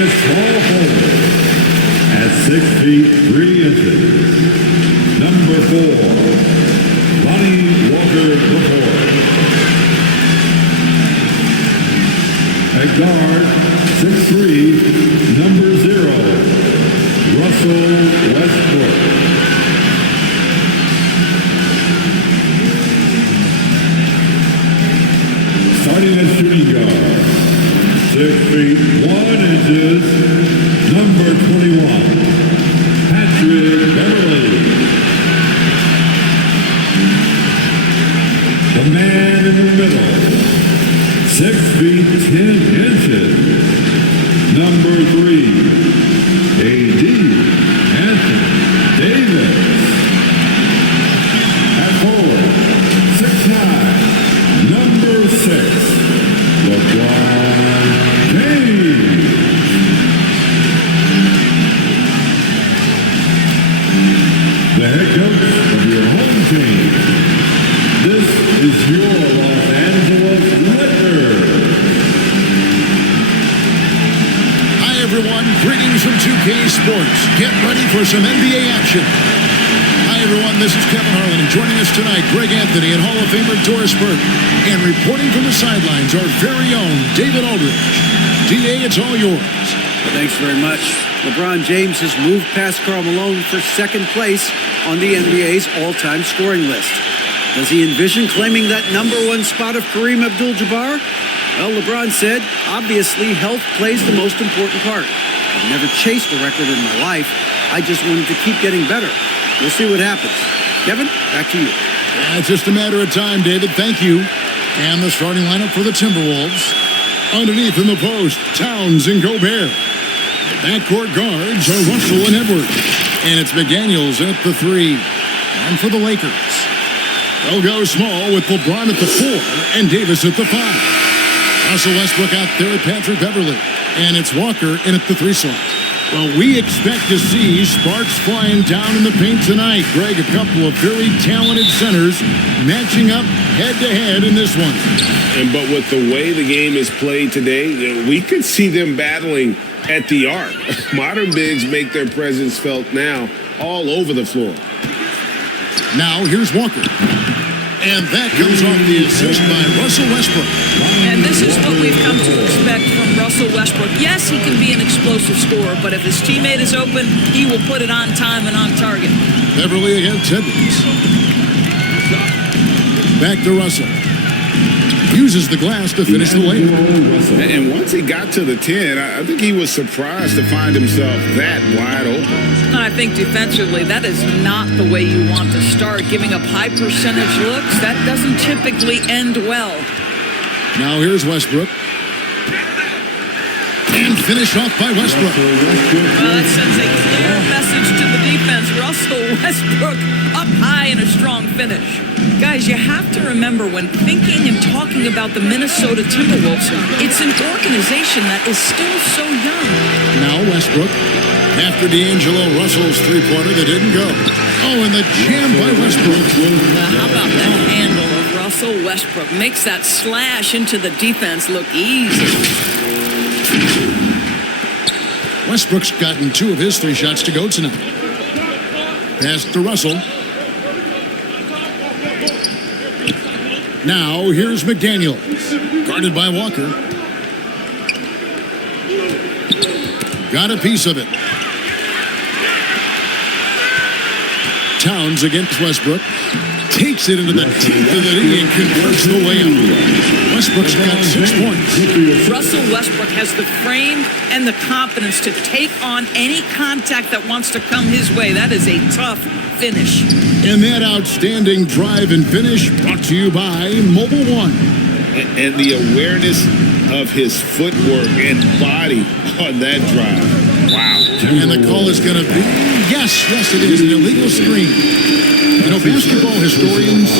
a small forward at 6 feet 3 inches. Number 4, Lonnie Walker IV. At guard, 6'3", number 0, Russell Westbrook. Starting at shooting guard, 6 feet 1 inches, number 21, Patrick Beverly. The man in the middle, 6 feet 10 inches, number 3, A.D. Anthony Davis. At forward, 6'9", number 6, LeBron James. The head coach of your home team. This is your Los Angeles Lakers. Hi everyone, greetings from 2K Sports. Get ready for some NBA action. Hi everyone, this is Kevin Harlan, and joining us tonight, Greg Anthony and Hall of Famer Doris Burke. And reporting from the sidelines, our very own David Aldridge. DA, it's all yours. Well, thanks very much. LeBron James has moved past Karl Malone for second place on the NBA's all-time scoring list. Does he envision claiming that number 1 spot of Kareem Abdul-Jabbar? Well, LeBron said, obviously, health plays the most important part. I've never chased a record in my life. I just wanted to keep getting better. We'll see what happens. Kevin, back to you. It's just a matter of time, David. Thank you. And the starting lineup for the Timberwolves. Underneath in the post, Towns and Gobert. The backcourt guards are Russell and Edwards. And it's McDaniels at the 3. And for the Lakers, they'll go small with LeBron at the 4 and Davis at the 5. Russell Westbrook out there at Patrick Beverly. And it's Walker in at the 3 slot. Well, we expect to see sparks flying down in the paint tonight. Greg, a couple of very talented centers matching up head-to-head in this one. But with the way the game is played today, we could see them battling at the arc. Modern bigs make their presence felt now all over the floor. Now, here's Walker. And that comes off the assist by Russell Westbrook. And this is what we've come to expect from Russell Westbrook. Yes, he can be an explosive scorer, but if his teammate is open, he will put it on time and on target. Beverly against Edwards. Back to Russell. Uses the glass to finish the layup. And once he got to the 10, I think he was surprised to find himself that wide open. And I think defensively, that is not the way you want to start. Giving up high percentage looks, that doesn't typically end well. Now here's Westbrook. And finished off by Westbrook. Well, that sends a clear message to the defense. Russell Westbrook up high in a strong finish. Guys, you have to remember when thinking and talking about the Minnesota Timberwolves, it's an organization that is still so young. Now Westbrook. After D'Angelo Russell's three-pointer that didn't go. Oh, and the jam by Westbrook. How about that handle of Russell Westbrook? Makes that slash into the defense look easy. Westbrook's gotten 2 of his 3 shots to go tonight. Pass to Russell. Now here's McDaniels. Guarded by Walker. Got a piece of it. Towns against Westbrook. Takes it into the teeth of the knee and converts the layup. Westbrook's got 6 points. Russell Westbrook has the frame and the confidence to take on any contact that wants to come his way. That is a tough finish. And that outstanding drive and finish brought to you by Mobile One. And the awareness of his footwork and body on that drive. Wow. And the call is going to be, yes, it is an illegal screen. You know, basketball historians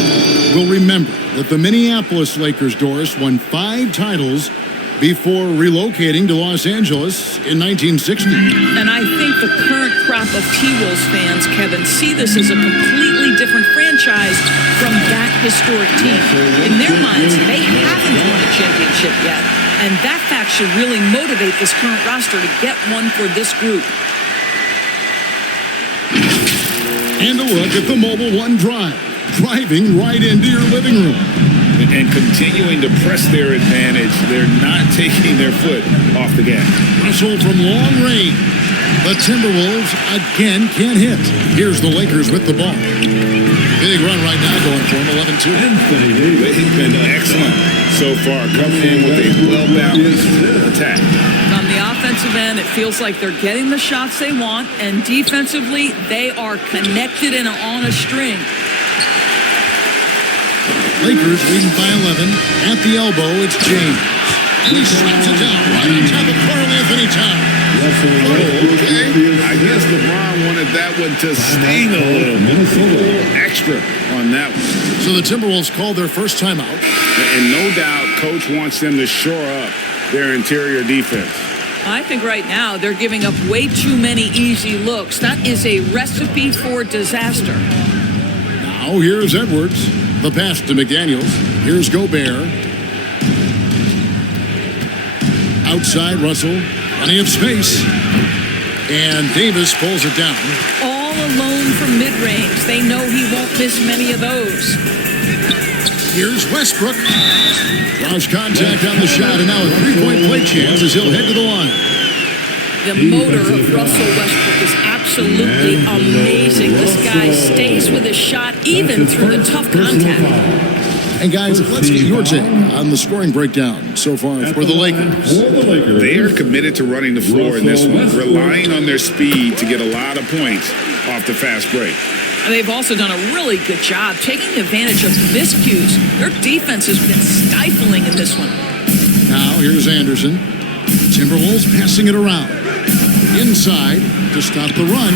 will remember that the Minneapolis Lakers, Doris, won 5 titles before relocating to Los Angeles in 1960. And I think the current crop of T-Wolves fans, Kevin, see this as a completely different franchise from that historic team. In their minds, they haven't won a championship yet. And that fact should really motivate this current roster to get one for this group. And a look at the Mobile One drive, driving right into your living room. And continuing to press their advantage. They're not taking their foot off the gas. Russell from long range. The Timberwolves again can't hit. Here's the Lakers with the ball. Big run right now going for them, 11-2. They've been excellent so far, coming in with a well-balanced attack. On the offensive end, it feels like they're getting the shots they want, and defensively, they are connected and on a string. Lakers leading by 11. At the elbow, it's James. He slaps it down right on top of Karl Anthony Towns. Okay. I guess LeBron wanted that one to sting a little extra on that one. So the Timberwolves called their first timeout. And no doubt, Coach wants them to shore up their interior defense. I think right now they're giving up way too many easy looks. That is a recipe for disaster. Now here's Edwards. The pass to McDaniels. Here's Gobert. Outside Russell. Plenty of space. And Davis pulls it down. All alone from mid-range. They know he won't miss many of those. Here's Westbrook. Draws contact on the shot, and now a three-point play chance as he'll head to the line. The motor of Russell Westbrook is absolutely amazing. This guy stays with his shot even through the tough contact. And guys, let's get your take on the scoring breakdown so far for the Lakers. They are committed to running the floor in this one, relying on their speed to get a lot of points off the fast break. And they've also done a really good job taking advantage of miscues. Their defense has been stifling in this one. Now here's Anderson. Timberwolves passing it around. Inside to stop the run.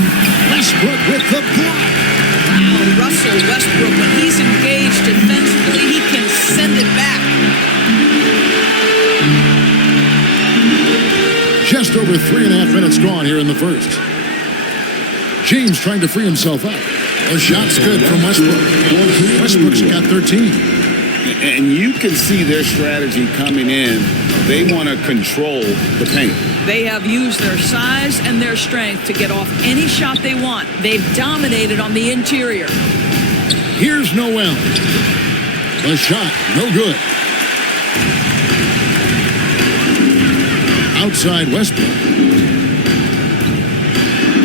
Westbrook with the block. Wow, Russell Westbrook, when he's engaged defensively, he can send it back. Just over 3.5 minutes gone here in the first. James trying to free himself up. A shot's good from Westbrook. Westbrook's got 13. And you can see their strategy coming in. They want to control the paint. They have used their size and their strength to get off any shot they want. They've dominated on the interior. Here's Noel. The shot, no good. Outside Westbrook.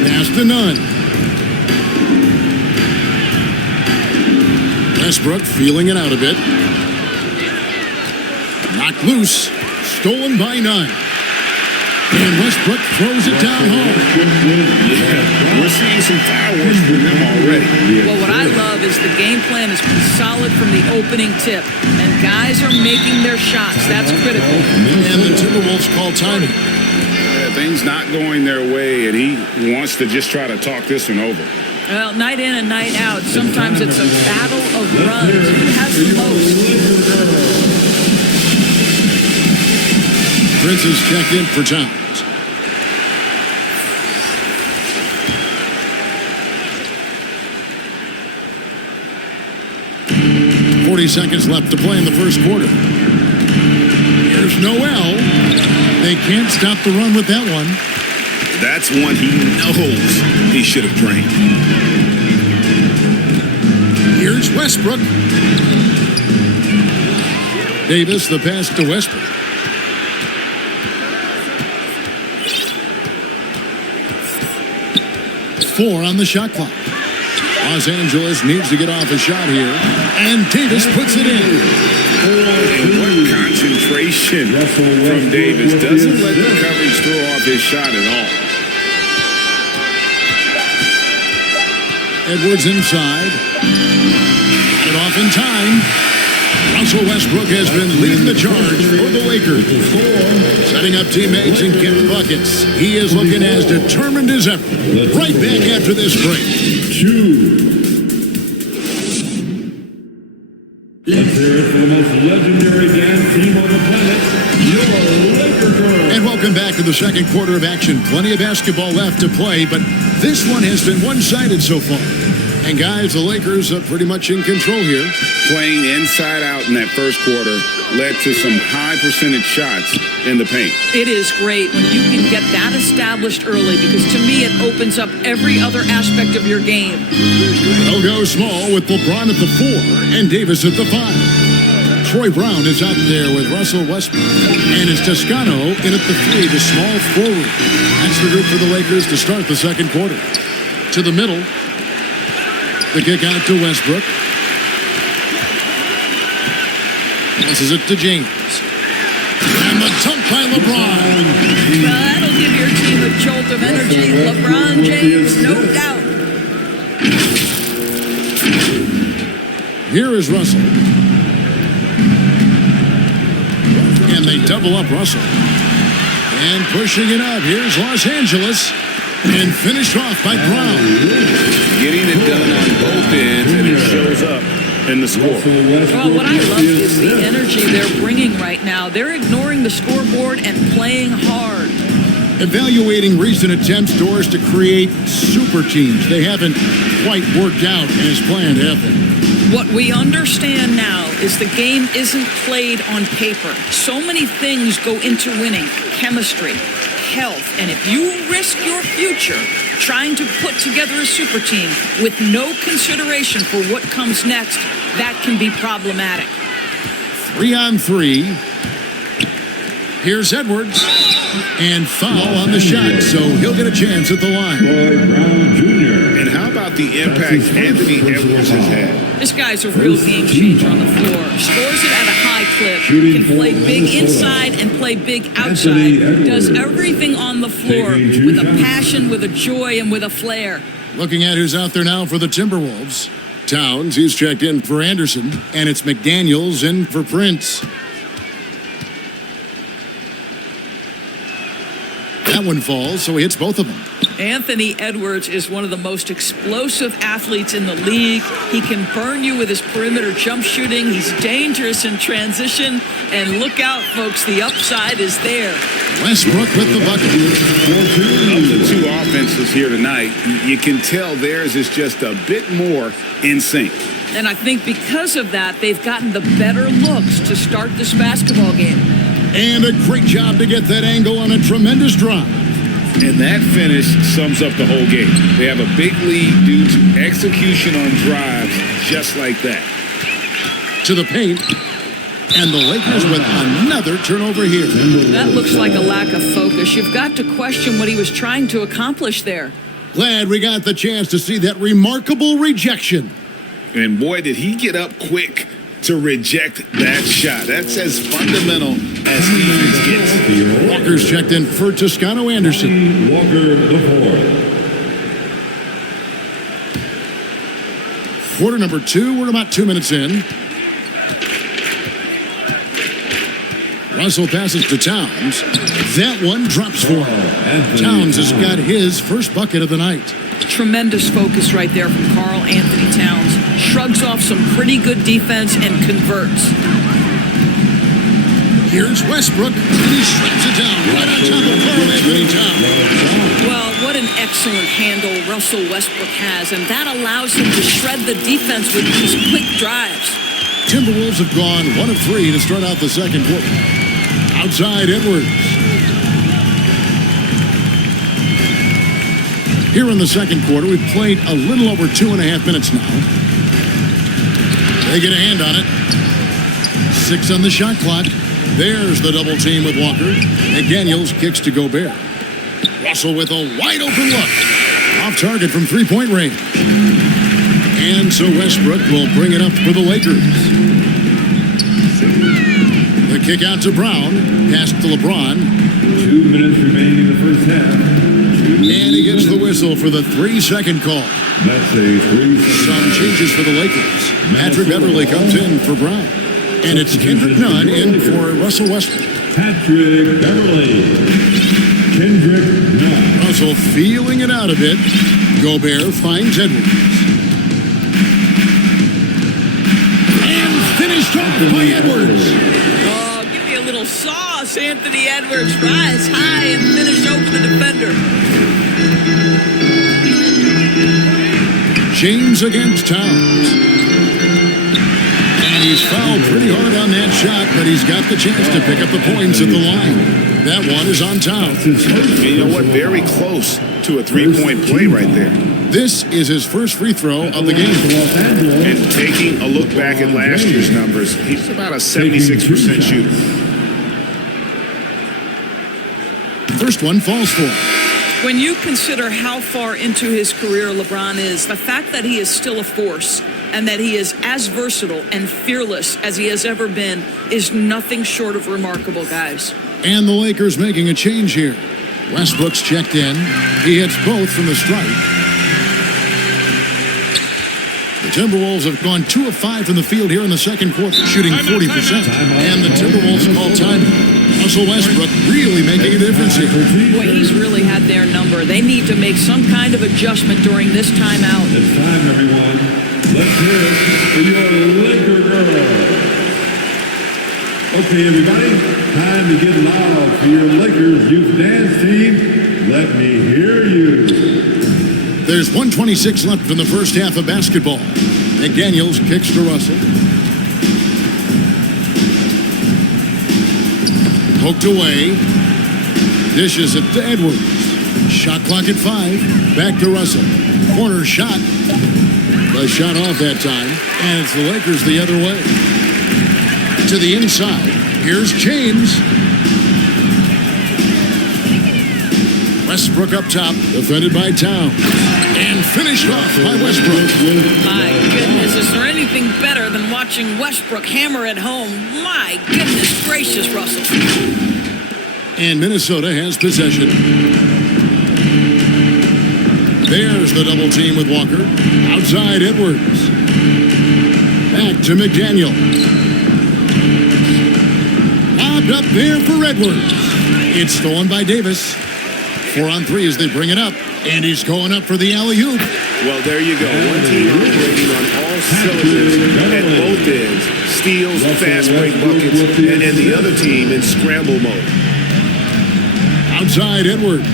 Pass to Nunn. Westbrook feeling it out a bit. Knocked loose. Stolen by Nunn. And Westbrook throws it down home. Yeah, we're seeing some fireworks from them already. Well, what I love is the game plan has been solid from the opening tip. And guys are making their shots. That's critical. And the Timberwolves call timing. Yeah, things not going their way, and he wants to just try to talk this one over. Well, night in and night out, sometimes it's a battle of runs. Who has the most? Prince is checked in for Towns. Seconds left to play in the first quarter. Here's Noel. They can't stop the run with that one. That's one he knows he should have drained. Here's Westbrook. Davis, the pass to Westbrook. Four on the shot clock. Los Angeles needs to get off a shot here. And Davis puts it in. And what concentration from Davis. Doesn't let the coverage throw off his shot at all. Edwards inside. Got it off in time. Russell Westbrook has been leading the charge for the Lakers. Setting up teammates and getting buckets. He is looking as determined as ever. Right back after this break. Let's hear it for the most legendary dance team on the planet, your And welcome back to the second quarter of action. Plenty of basketball left to play, but this one has been one-sided so far. And guys, the Lakers are pretty much in control here. Playing inside out in that first quarter led to some high percentage shots in the paint. It is great when you can get that established early because to me it opens up every other aspect of your game. They'll go small with LeBron at the 4 and Davis at the 5. Troy Brown is out there with Russell Westbrook. And it's Toscano in at the 3, the small forward. That's the group for the Lakers to start the second quarter. To the middle. The kick out to Westbrook. Passes it to James. And the dunk by LeBron. Well, that'll give your team a jolt of energy. LeBron James, no doubt. Here is Russell. And they double up Russell. And pushing it up. Here's Los Angeles. And finished off by Brown. Getting it done on both ends, and it shows up in the score. Well, what I love is the energy they're bringing right now. They're ignoring the scoreboard and playing hard. Evaluating recent attempts, Doris, to create super teams. They haven't quite worked out as planned, have they? What we understand now is the game isn't played on paper. So many things go into winning. Chemistry, health, and if you risk your future trying to put together a super team with no consideration for what comes next, that can be problematic. 3-on-3. Here's Edwards. And foul on the shot, so he'll get a chance at the line. Troy Brown Jr. And how about the impact Anthony Edwards has had? This guy's a real game changer on the floor. Scores it at a high clip. Can play big inside and play big outside. Does everything on the floor with a passion, with a joy, and with a flair. Looking at who's out there now for the Timberwolves. Towns, he's checked in for Anderson. And it's McDaniels in for Prince. That one falls, so he hits both of them. Anthony Edwards is one of the most explosive athletes in the league. He can burn you with his perimeter jump shooting. He's dangerous in transition. And look out, folks, the upside is there. Westbrook with the bucket. Of the two offenses here tonight, you can tell theirs is just a bit more in sync. And I think because of that, they've gotten the better looks to start this basketball game. And a great job to get that angle on a tremendous drive. And that finish sums up the whole game. They have a big lead due to execution on drives just like that. To the paint. And the Lakers with another turnover here. That looks like a lack of focus. You've got to question what he was trying to accomplish there. Glad we got the chance to see that remarkable rejection. And boy, did he get up quick to reject that shot. That's as fundamental as defense gets. Walker's checked in for Toscano Anderson. Walker the 4th. Quarter number 2. We're about 2 minutes in. Russell passes to Towns. That one drops for him. Towns has got his first bucket of the night. Tremendous focus right there from Karl Anthony Towns. Shrugs off some pretty good defense and converts. Here's Westbrook, and he shreds it down right on top of Karl Anthony Towns. Well, what an excellent handle Russell Westbrook has, and that allows him to shred the defense with these quick drives. Timberwolves have gone 1 of 3 to start out the second quarter. Outside Edwards. Here in the second quarter, we've played a little over 2.5 minutes now. They get a hand on it. 6 on the shot clock. There's the double team with Walker. McDaniels kicks to Gobert. Russell with a wide open look. Off target from three-point range. And so Westbrook will bring it up for the Lakers. The kick out to Brown. Pass to LeBron. 2 minutes remaining in the first half. And he gets the whistle for the 3-second call. That's a 3-second. Some changes for the Lakers. Patrick Beverly comes in for Brown. And it's Kendrick Nunn in for Russell Westbrook. Patrick Beverly. Kendrick Nunn. Russell feeling it out a bit. Gobert finds Edwards. And finished off by Edwards. Oh, give me a little sauce. Anthony Edwards rise high and finish over the defender. James against Towns. And he's fouled pretty hard on that shot, but he's got the chance to pick up the points at the line. That one is on Towns. And you know what? Very close to a three-point play right there. This is his first free throw of the game. And taking a look back at last year's numbers, he's about a 76% shooter. First one falls for him. When you consider how far into his career LeBron is, the fact that he is still a force and that he is as versatile and fearless as he has ever been is nothing short of remarkable, guys. And the Lakers making a change here. Westbrook's checked in. He hits both from the stripe. The Timberwolves have gone 2 of 5 from the field here in the second quarter, shooting 40%. And the Timberwolves call time. Russell Westbrook really making a difference here. Boy, he's really had their number. They need to make some kind of adjustment during this timeout. It's time, everyone. Let's hear it for your Laker girl. Okay, everybody, time to get loud for your Lakers youth dance team. Let me hear you. There's 1:26 left in the first half of basketball. McDaniels kicks to Russell. Poked away. Dishes it to Edwards. Shot clock at 5. Back to Russell. Corner shot. The shot off that time. And it's the Lakers the other way. To the inside. Here's James. Westbrook up top. Defended by Towns. And finished off by Westbrook. My goodness, is there anything better than watching Westbrook hammer at home? My goodness gracious, Russell. And Minnesota has possession. There's the double team with Walker. Outside Edwards. Back to McDaniels. Lobbed up there for Edwards. It's stolen by Davis. 4 on 3 as they bring it up. And he's going up for the alley-oop. Well, there you go. One team operating on all cylinders at both ends. Steals, fast break buckets, and the other team in scramble mode. Outside Edwards.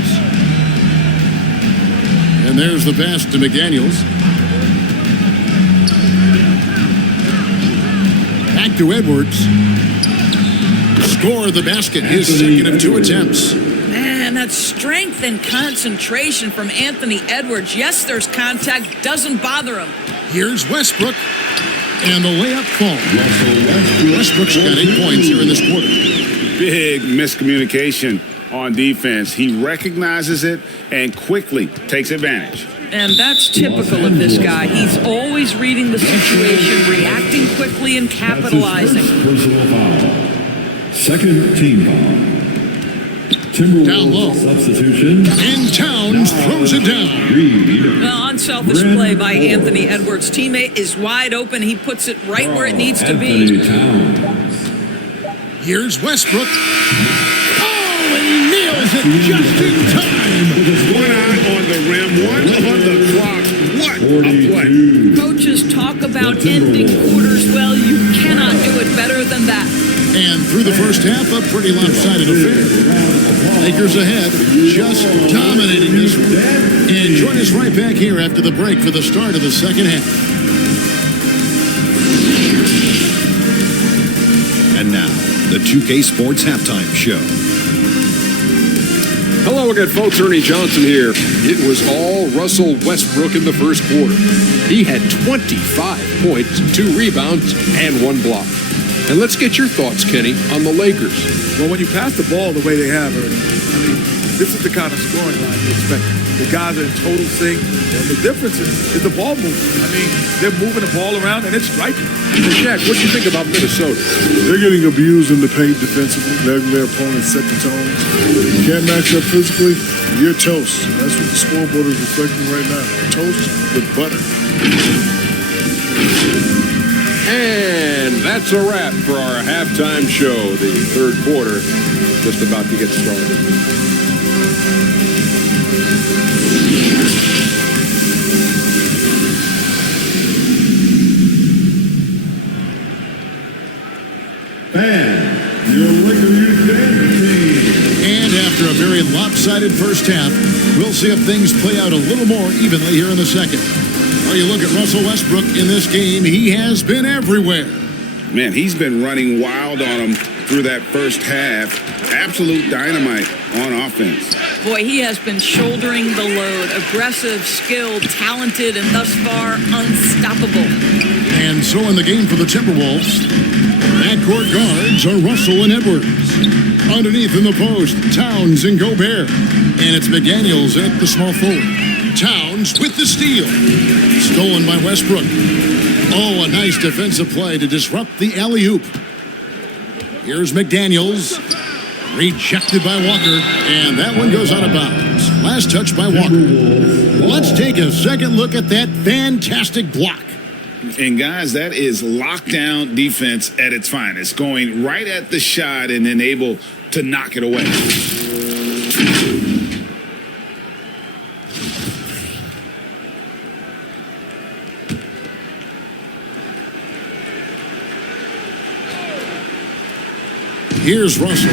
And there's the pass to McDaniels. Back to Edwards. Score the basket. His second of 2 attempts. Man, that's strength and concentration from Anthony Edwards. Yes, there's contact. Doesn't bother him. Here's Westbrook. And the layup falls. Westbrook's got 8 points here in this quarter. Big miscommunication on defense. He recognizes it and quickly takes advantage. And that's typical of this guy. He's always reading the situation, reacting quickly, and capitalizing. Personal foul. Second team foul. Timberwolves Down low. Substitution. And Towns throws it down. Well, unselfish play by Anthony Edwards. Teammate is wide open. He puts it right where it needs to be. Here's Westbrook. Oh, and he nails it just in time. One eye on the rim, one on the clock. What a play. Coaches talk about ending quarters. Well, you cannot do it better than that. And through the first half, a pretty lopsided affair. Lakers ahead, just dominating this one. And join us right back here after the break for the start of the second half. And now, the 2K Sports Halftime Show. Hello again, folks. Ernie Johnson here. It was all Russell Westbrook in the first quarter. He had 25 points, 2 rebounds, and 1 block. And let's get your thoughts, Kenny, on the Lakers. Well, when you pass the ball the way they have, Ernie, I mean, this is the kind of scoring line you expect. The guys are in total sync, and the difference is the ball movement. I mean, they're moving the ball around, and it's striking. Hey, Shaq, what do you think about Minnesota? They're getting abused in the paint defensively, letting their opponents set the tone. You can't match up physically, you're toast. That's what the scoreboard is reflecting right now. Toast with butter. And that's a wrap for our halftime show. The third quarter just about to get started. Fans, your Laker youth dance team. And after a very lopsided first half, we'll see if things play out a little more evenly here in the second. Well, you look at Russell Westbrook in this game, he has been everywhere. Man, he's been running wild on him through that first half. Absolute dynamite on offense. Boy, he has been shouldering the load. Aggressive, skilled, talented, and thus far unstoppable. And so in the game for the Timberwolves, backcourt guards are Russell and Edwards. Underneath in the post, Towns and Gobert. And it's McDaniels at the small forward. Towns with the steal. Stolen by Westbrook. Oh, a nice defensive play to disrupt the alley-oop. Here's McDaniels. Rejected by Walker. And that one goes out of bounds. Last touch by Walker. Let's take a second look at that fantastic block. And guys, that is lockdown defense at its finest. Going right at the shot and then able to knock it away. Here's Russell.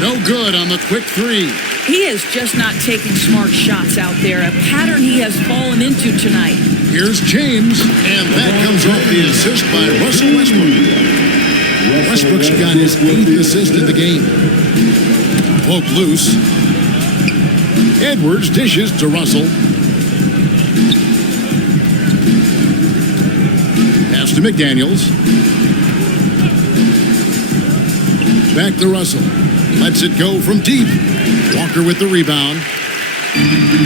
No good on the quick three. He is just not taking smart shots out there, a pattern he has fallen into tonight. Here's James, and that comes off the assist by Russell Westbrook. Westbrook's got his 8th assist in the game. Poke loose. Edwards dishes to Russell. Pass to McDaniels. Back to Russell. Lets it go from deep. Walker with the rebound.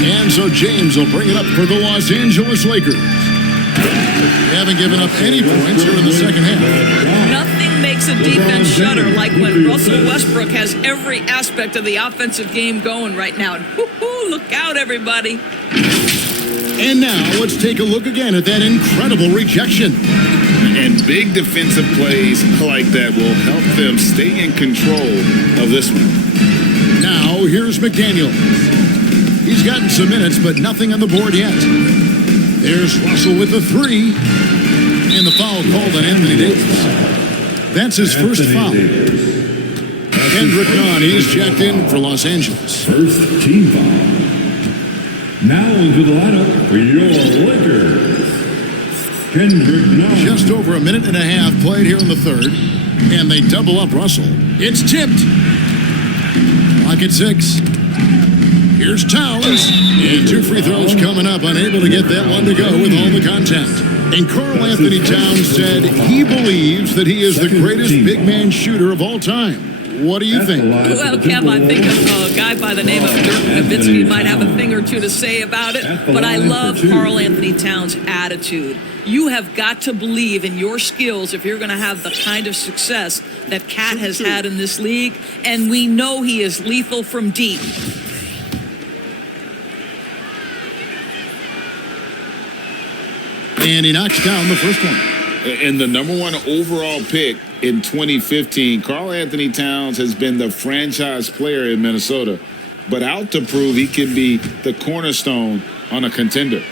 And so James will bring it up for the Los Angeles Lakers. They haven't given up any points here in the second half. Nothing makes a defense shudder like when Russell Westbrook has every aspect of the offensive game going right now. And whoo-hoo, look out, everybody. And now let's take a look again at that incredible rejection. And big defensive plays like that will help them stay in control of this one. Now here's McDaniels. He's gotten some minutes, but nothing on the board yet. There's Russell with the three. And the foul called on Anthony Davis. That's his first foul. Kendrick Nunn, he's checked in for Los Angeles. First team foul. Now into the lineup for your Lakers. Kendrick Nunn. Just over a minute and a half played here in the third. And they double up Russell. It's tipped. Clock at 6. Here's Towns. And 2 free throws coming up. Unable to get that one to go with all the contact. And Karl Anthony Towns said he believes that he is the greatest big man shooter of all time. What do you think? Well, Kev, I think a guy by the name of Dirk Nowitzki might have a thing or two to say about it, but I love Karl Anthony Towns' attitude. You have got to believe in your skills if you're going to have the kind of success that Cat has had in this league, and we know he is lethal from deep. And he knocks down the first one. And the number 1 overall pick in 2015, Karl Anthony Towns has been the franchise player in Minnesota, but out to prove he can be the cornerstone on a contender.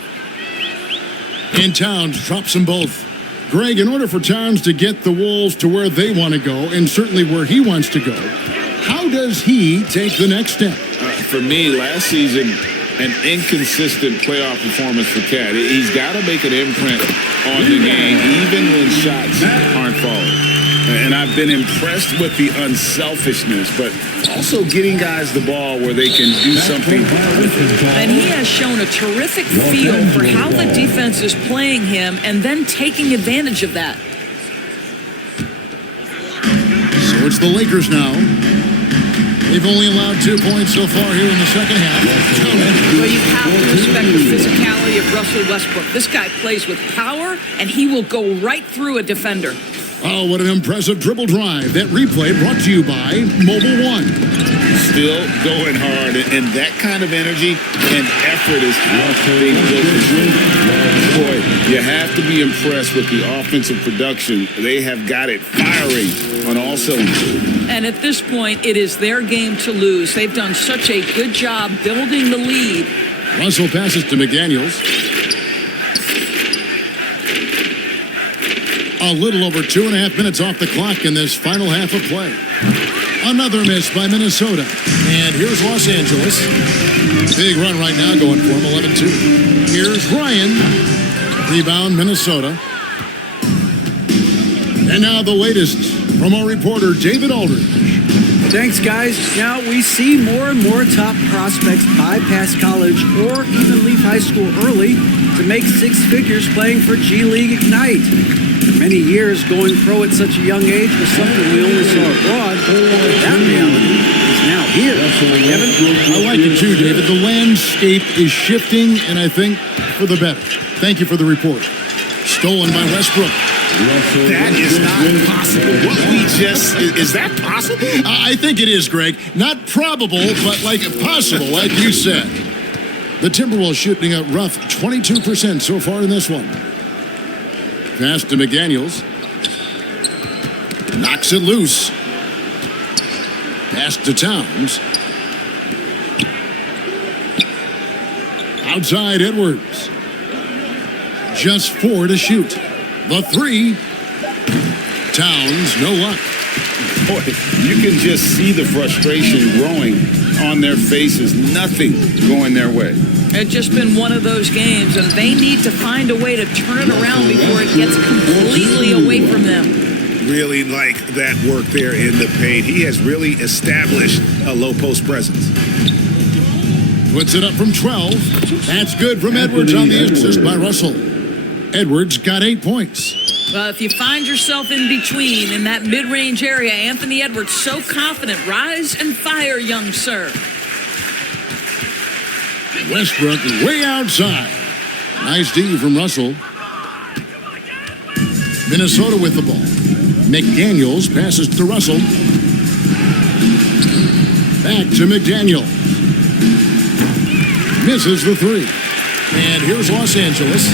And Towns drops them both. Greg, in order for Towns to get the Wolves to where they want to go, and certainly where he wants to go, how does he take the next step? For me, last season, an inconsistent playoff performance for Cat. He's got to make an imprint on the game, even when shots aren't falling. And I've been impressed with the unselfishness, but also getting guys the ball where they can do something. And he has shown a terrific feel for how the defense is playing him and then taking advantage of that. So it's the Lakers now. They've only allowed 2 points so far here in the second half. Well, you have to respect the physicality of Russell Westbrook. This guy plays with power, and he will go right through a defender. Oh, what an impressive dribble drive. That replay brought to you by Mobile One. Still going hard, and that kind of energy and effort is how they built this league. Boy, you have to be impressed with the offensive production. They have got it firing on all cylinders. And at this point, it is their game to lose. They've done such a good job building the lead. Russell passes to McDaniels. A little over 2.5 minutes off the clock in this final half of play. Another miss by Minnesota. And here's Los Angeles. Big run right now going for him, 11-2. Here's Ryan. Rebound, Minnesota. And now the latest from our reporter, David Aldridge. Thanks, guys. Now we see more and more top prospects bypass college or even leave high school early to make six figures playing for G League Ignite. For many years, going pro at such a young age was something we only saw abroad. That reality is now here. Kevin? I like it too, David. The landscape is shifting, and I think for the better. Thank you for the report. Stolen by Westbrook. That is not possible. What we just... Is that possible? I think it is, Greg. Not probable, but like possible, like you said. The Timberwolves shooting a rough 22% so far in this one. Pass to McDaniels. Knocks it loose. Pass to Towns. Outside Edwards. Just 4 to shoot. The 3. Towns, no luck. Boy, you can just see the frustration growing on their faces. Nothing going their way. It's just been one of those games, and they need to find a way to turn it around before it gets completely away from them. Really like that work there in the paint. He has really established a low post presence. Puts it up from 12. That's good from Edwards on the assist by Russell. Edwards got 8 points. Well, if you find yourself in between in that mid-range area, Anthony Edwards so confident. Rise and fire, young sir. Westbrook way outside. Nice D from Russell. Minnesota with the ball. McDaniels passes to Russell. Back to McDaniels. Misses the 3. And here's Los Angeles.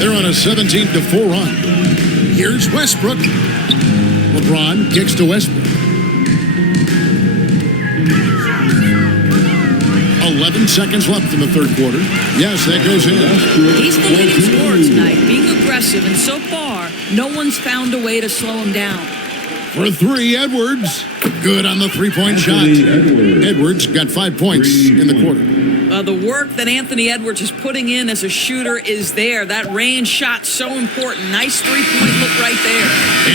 They're on a 17-4 run. Here's Westbrook. LeBron kicks to Westbrook. 11 seconds left in the third quarter. Yes, that goes in. He's the leading scorer tonight, being aggressive, and so far, no one's found a way to slow him down. For 3, Edwards. Good on the three-point shot. Edwards got 5 points in the quarter. The work that Anthony Edwards is putting in as a shooter is there. That range shot so important. Nice three-point look right there.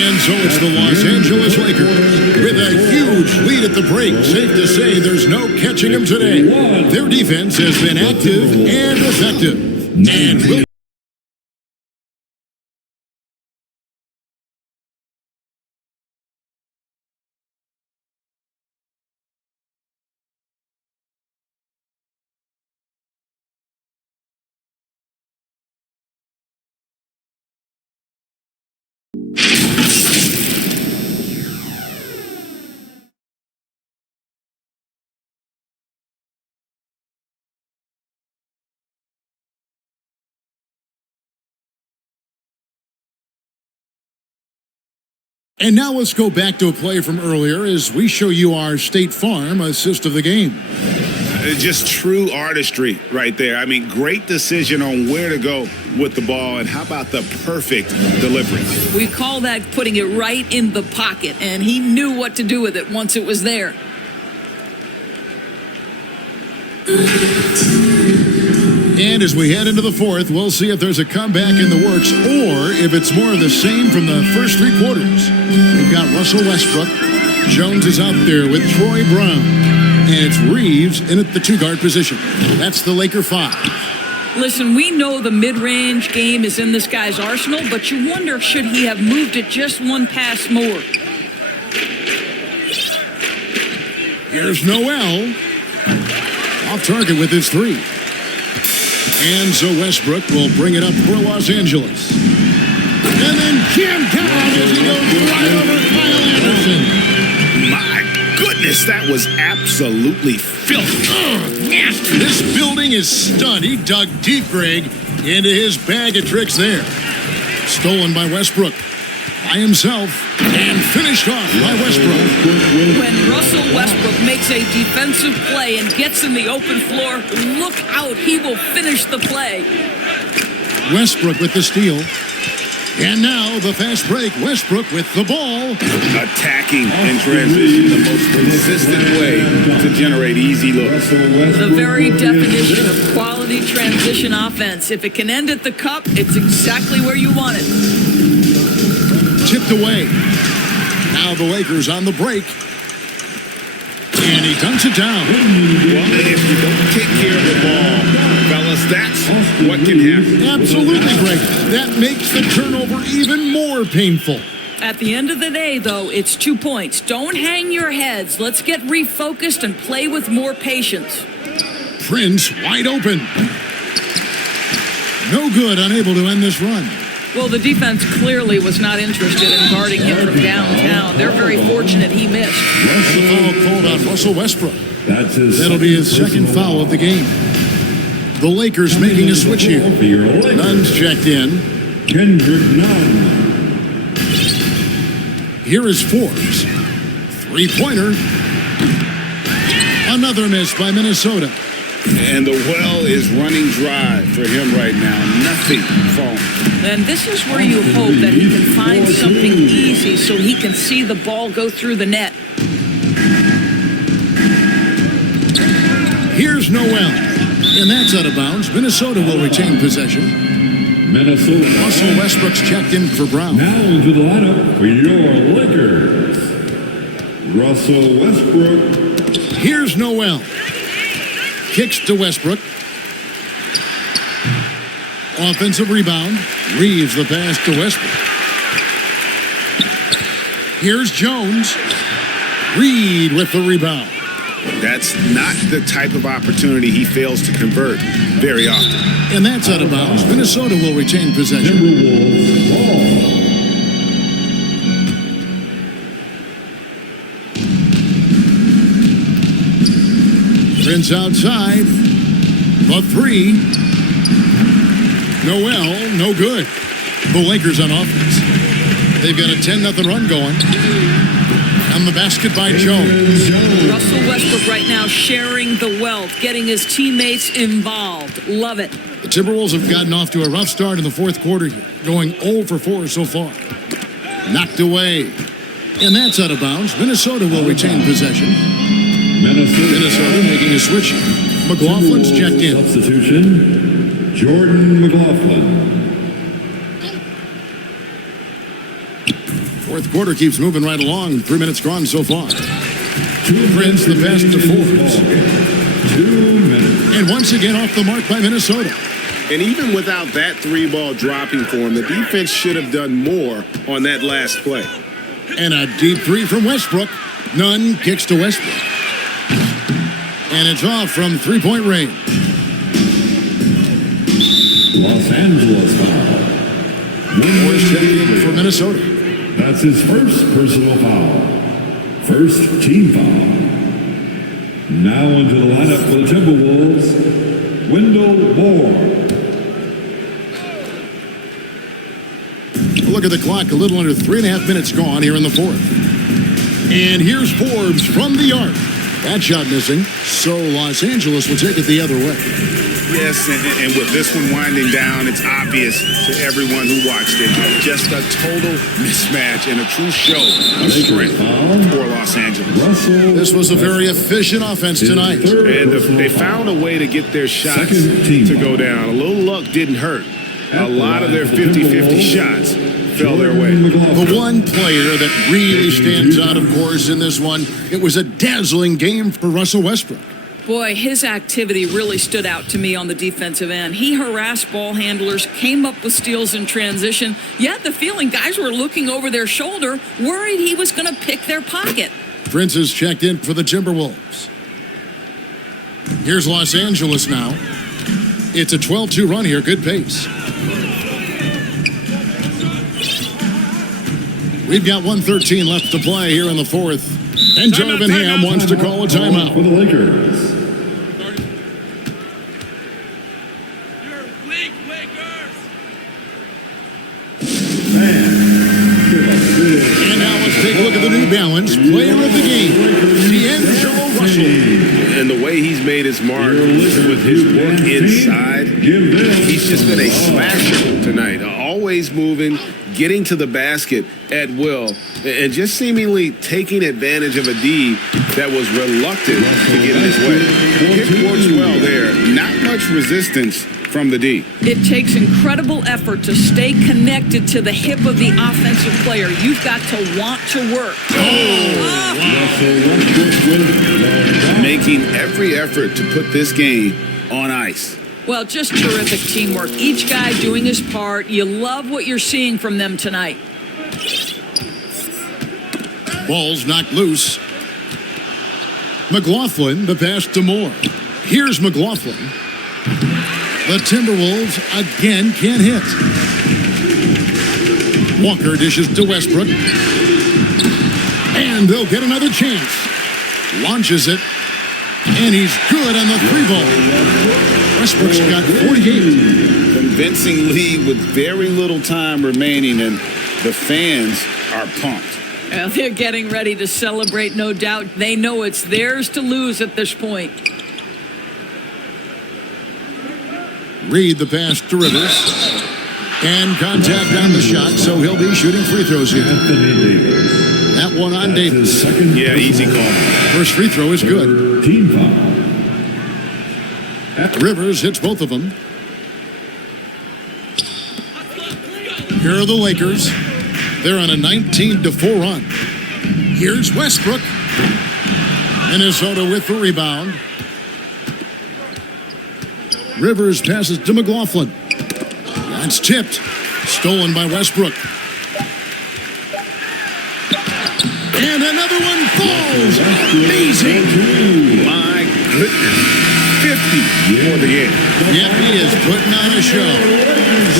And so it's the Los Angeles Lakers with a huge lead at the break. Safe to say there's no catching them today. Their defense has been active and effective. And will And now let's go back to a play from earlier as we show you our State Farm assist of the game. Just true artistry right there. I mean, great decision on where to go with the ball, and how about the perfect delivery? We call that putting it right in the pocket, and he knew what to do with it once it was there. And as we head into the fourth, we'll see if there's a comeback in the works or if it's more of the same from the first 3 quarters. We've got Russell Westbrook. Jones is out there with Troy Brown. And it's Reeves in at the 2-guard position. That's the Laker 5. Listen, we know the mid-range game is in this guy's arsenal, but you wonder, should he have moved it just one pass more? Here's Noel. Off target with his 3. And so Westbrook will bring it up for Los Angeles. And then Jim down as he goes right over Kyle Anderson. My goodness, that was absolutely filthy. Nasty. This building is stunned. He dug deep, Greg, into his bag of tricks there. Stolen by Westbrook. By himself and finished off by Westbrook. When Russell Westbrook makes a defensive play and gets in the open floor, look out, he will finish the play. Westbrook with the steal. And now the fast break. Westbrook with the ball. Attacking in transition, the most consistent way to generate easy looks. The very definition of quality transition offense. If it can end at the cup, it's exactly where you want it. Tipped away. Now the Lakers on the break. And he dunks it down. Well, if you don't take care of the ball, fellas, that's what can happen. Absolutely, Greg. That makes the turnover even more painful. At the end of the day, though, it's 2 points. Don't hang your heads. Let's get refocused and play with more patience. Prince wide open. No good, unable to end this run. Well, the defense clearly was not interested in guarding him from downtown. They're very fortunate he missed. The foul called on Russell Westbrook. That'll be his second foul of the game. The Lakers making a switch here. Nunn's checked in. Kendrick Nunn. Here is Forbes. Three-pointer. Another miss by Minnesota. And the well is running dry for him right now. Nothing falling. And this is where you hope that he can find something easy so he can see the ball go through the net. Here's Noel. And that's out of bounds. Minnesota will retain possession. Minnesota. Russell Westbrook's checked in for Brown. Now into the lineup for your Lakers. Russell Westbrook. Here's Noel. Kicks to Westbrook. Offensive rebound. Reeves the pass to Westbrook. Here's Jones. Reed with the rebound. That's not the type of opportunity he fails to convert very often. And that's out of bounds. Minnesota will retain possession. Timberwolves ball. Prince outside. The three. Noel, no good. The Lakers on offense. They've got a 10-0 run going. And the basket by Jones. Russell Westbrook right now sharing the wealth, getting his teammates involved. Love it. The Timberwolves have gotten off to a rough start in the fourth quarter here, going 0 for 4 so far. Knocked away. And that's out of bounds. Minnesota will retain possession. Minnesota making a switch. McLaughlin's checked in. Substitution, Jordan McLaughlin. Fourth quarter keeps moving right along. 3 minutes gone so far. Prince the pass to Forbes. 2 minutes. And once again off the mark by Minnesota. And even without that three ball dropping for him, the defense should have done more on that last play. And a deep three from Westbrook. Nunn kicks to Westbrook. And it's off from three-point range. Los Angeles foul. Moore checking in for Minnesota. That's his first personal foul. First team foul. Now into the lineup for the Timberwolves, Wendell Moore. Look at the clock. A little under 3.5 minutes gone here in the fourth. And here's Forbes from the arc. That shot missing. So Los Angeles will take it the other way. Yes, and with this one winding down, it's obvious to everyone who watched it. Just a total mismatch and a true show of strength for Los Angeles. This was a very efficient offense tonight. And they found a way to get their shots to go down. A little luck didn't hurt. A lot of their 50-50 shots fell their way. The one player that really stands out, of course, in this one, it was a dazzling game for Russell Westbrook. Boy, his activity really stood out to me on the defensive end. He harassed ball handlers, came up with steals in transition. You had the feeling guys were looking over their shoulder, worried he was going to pick their pocket. Prince has checked in for the Timberwolves. Here's Los Angeles now. It's a 12-2 run here, good pace. We've got 1:13 left to play here in the fourth. And Jonathan Ham wants to call a timeout. For the Lakers. And now let's take a look at the New Balance player of the game, D'Angelo Russell. And the way he's made his mark with his work inside, he's just been a slasher tonight. Always moving, getting to the basket at will and just seemingly taking advantage of a D that was reluctant to get in his way. It works well there. Not much resistance from the D. It takes incredible effort to stay connected to the hip of the offensive player. You've got to want to work. Making every effort to put this game on ice. Well, just terrific teamwork. Each guy doing his part. You love what you're seeing from them tonight. Ball's knocked loose. McLaughlin, the pass to Moore. Here's McLaughlin. The Timberwolves again can't hit. Walker dishes to Westbrook. And they'll get another chance. Launches it. And he's good on the three ball. Westbrook's got 48. Convincing lead with very little time remaining, and the fans are pumped. Well, they're getting ready to celebrate, no doubt. They know it's theirs to lose at this point. Reed the pass to Rivers. And contact on the shot, so he'll be shooting free throws here. That one on Davis. Yeah, easy call. First free throw is good. Team foul. Rivers hits both of them. Here are the Lakers. They're on a 19-4 run. Here's Westbrook. Minnesota with the rebound. Rivers passes to McLaughlin. That's tipped. Stolen by Westbrook. And another one falls. Amazing. My goodness. 50 for the game. Yep, he is putting on a show.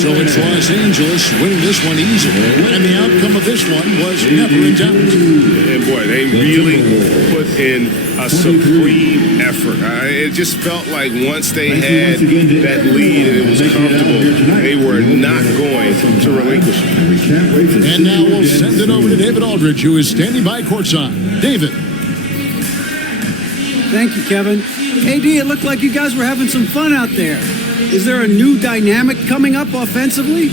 So it's Los Angeles winning this one easily. And the outcome of this one was never in doubt. And boy, they really put in a supreme effort. It just felt like once they had that lead and it was comfortable, they were not going to relinquish it. And now we'll send it over to David Aldridge, who is standing by courtside. David. Thank you, Kevin. AD, it looked like you guys were having some fun out there. Is there a new dynamic coming up offensively?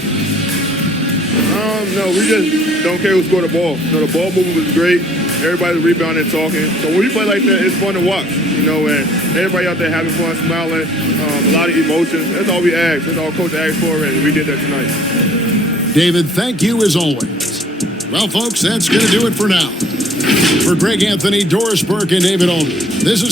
No, we just don't care who scored the ball. The ball movement was great. Everybody's rebounding and talking. So when we play like that, it's fun to watch, and everybody out there having fun, smiling, a lot of emotions. That's all we ask. That's all Coach asked for, and we did that tonight. David, thank you as always. Well, folks, that's going to do it for now. For Greg Anthony, Doris Burke, and David Aldridge, this is